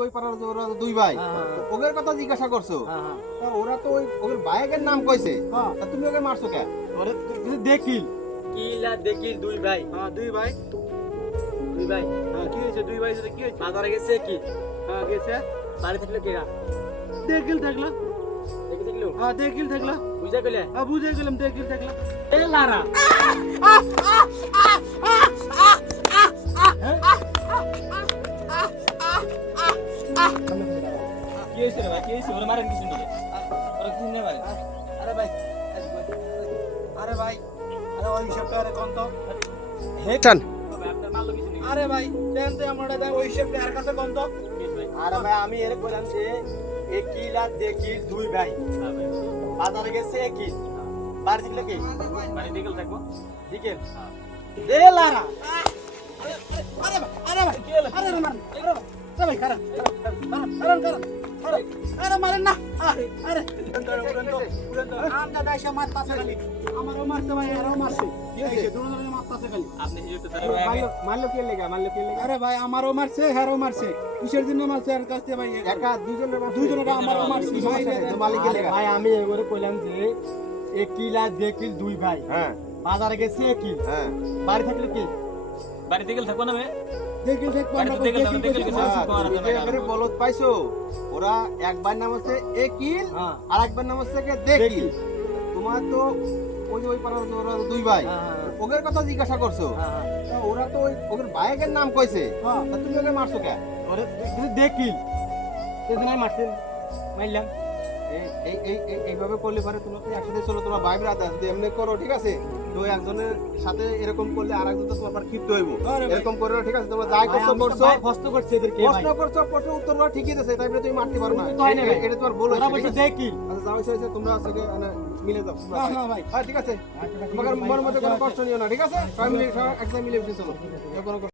ওই পাড়ার যে ওরা দুই ভাই হ্যাঁ, হ্যাঁ। ওদের কথা জিজ্ঞাসা করছ? হ্যাঁ। তা ওরা তো ওই ওদের বাইকের নাম কইছে। তা তুমি ওকে মারছো কেন? ওরে তুই দেখিল। কিলা দেখিল দুই ভাই। হ্যাঁ দুই ভাই। দুই ভাই। হ্যাঁ কি হয়েছে? দুই ভাই কি হয়েছে? বাজারে গেছে কি হ্যাঁ গেছে। বাড়ি থাকলে কেরা দেখিল থাকল। দেখে দেখল হ্যাঁ দেখিল থাকল। বুঝা গেলে? হ্যাঁ বুঝে গেলাম দেখিল থাকল। এ লারা! কি হয়েছে রে ভাই কি হয়েছে ওরা মারেন কিছু নিয়ে ওরা কিছু নিয়ে মারেন আরে ভাই আরে ভাই আরে ওই হিসাবটা আরে কোন তো কিছু নিয়ে আরে ভাই জান তো আমরা দেখ ওই হিসাবটা আর কাছে কোন তো? আরে ভাই আমি এর কইলাম যে এ কিলা দেখিল দুই ভাই। বাজারে গেছে কি বাড়ি থাকলে কি? মানে দিকেল থাকব দিকে এ লারা আরে ভাই আরে ভাই আরে আরে মার আরে ভাই আরে ভাই খারাপ কারণ কারণ আরে মারেন না। আরে আরে। মারতাছে খালি। আমারও ভাই আরও মারছে। আরে ভাই আমারও মারছে হ্যারও মারছে। কিসের জন্য মারছে? আর কাছে ভাই একা দুজনের দুজনের আমারও মারছে। ভাই মালিকের আরে ভাই আমি এবারে কইলাম যে এ কিলা দেখিল দুই ভাই। হ্যাঁ। বাজারে গেছে কি হ্যাঁ। বাড়ি থাকলে কি? বাড়ি দিকেল থাকব না ভাই? দেখিল দেখব আমরা দেখিল। হ্যাঁ, পাইছো? ওরা একবার নাম হচ্ছে একিল হ্যাঁ। আর একবার নাম হচ্ছে কি দেকিল দেকিল। তোমার তো ওই ওই পাড়ার ওরা দুই ভাই হ্যাঁ, ওদের কথা জিজ্ঞাসা করছ? হ্যাঁ, হ্যাঁ। ওরা তো ওই ওদের বাইকের নাম কইছে। হ্যাঁ। তুমি ওকে মারছো কেন ওরে তুই দেখিল। সেদিন মারছেন মারলাম এই এই এই এই- এইভাবে করলে পারে তোমরা তো একসাথে চলো তোমার ভাই ব্রাদার যদি এমনি করো ঠিক আছে? তো একজনের সাথে এরকম করলে আর একজন তো তোমার ক্ষিপ্ত হইব। এরকম করে ঠিক আছে তোমরা যাই করছ করছ প্রশ্ন করছে এদেরকে প্রশ্ন করছ প্রশ্ন উত্তর না ঠিকই আছে তাই তুমি মারতে পারো না। এটা তোমার ভুল হয়েছে বলছে দেখিল আচ্ছা যাও হয়েছে তোমরা হচ্ছে মানে, মিলে যাও না। না ভাই। হ্যাঁ ঠিক আছে? তোমাদের মনের মধ্যে কোনো কষ্ট নিও না ঠিক আছে? সবাই মিলে একসাথে মিলে চলো। কোনো